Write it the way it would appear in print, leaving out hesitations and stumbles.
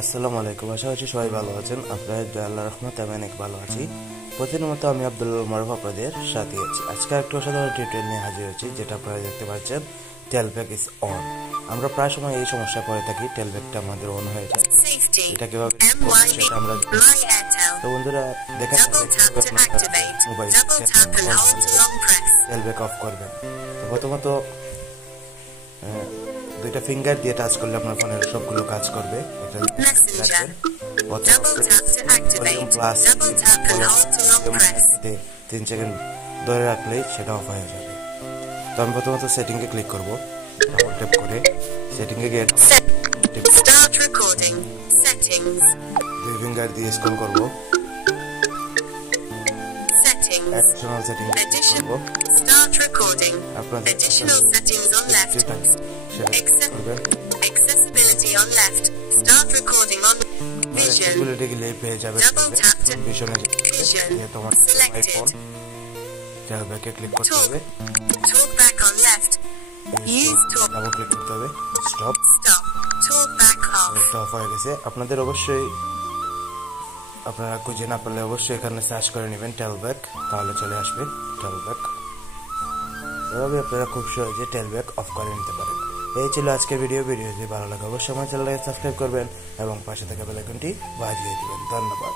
আসসালামু আলাইকুম, আশা করছি সবাই ভালো আছেন। আপনাদের আল্লাহর রহমতে আমি অনেক ভালো আছি। প্রতিদিনের মতো আমি আব্দুল মারুফ আপনাদের সাথে আছি। আজকে একটু অসাধারণ টিউটোরিয়াল নিয়ে হাজির হয়েছি, যেটা আপনারা দেখতে পাচ্ছেন, টেলব্যাক ইজ অন। আমরা প্রায় সময় এই সমস্যায় পড়ে থাকি, টেলব্যাকটা আমাদের অন হয়ে যায়। এটা কিভাবে সেটা আমরা তো বন্ধুরা দেখেন মোবাইল টেলব্যাক অফ করবেন। তো প্রথমত দুইটা ফিঙ্গার দিয়ে টাচ করলে আপনার ফোনের সবগুলো কাজ করবে। এটা প্লাস 3 সেকেন্ড ধরে রাখলেই সেটা অফ হয়ে যাবে। তো আমি প্রথমত সেটিংয়ে ক্লিক করব, ডাবল ট্যাপ করে সেটিংয়ে গিয়ে দুই ফিঙ্গার দিয়ে স্ক্রল করব, অ্যাডিশনাল সেটিং করব। আপনাদের পেয়ে যাবে তোমার আইফোন। টেলব্যাকে ক্লিক করতে হবে, ডাবল ক্লিক করতে হবে, স্টপ অফ হয়ে গেছে। আপনাদের অবশ্যই আপনারা খুঁজে না পারলে অবশ্যই এখানে সার্চ করে নেবেন টেলব্যাক, তাহলে চলে আসবে টেলব্যাক। এভাবে আপনারা খুব সহজে টেলব্যাক অফ করে নিতে পারেন। এই ছিল আজকের ভিডিও। যদি ভালো লাগে অবশ্যই আমার চ্যানেলটাকে সাবস্ক্রাইব করবেন এবং পাশে থাকা বেল আইকনটি বাজিয়ে দিবেন। ধন্যবাদ।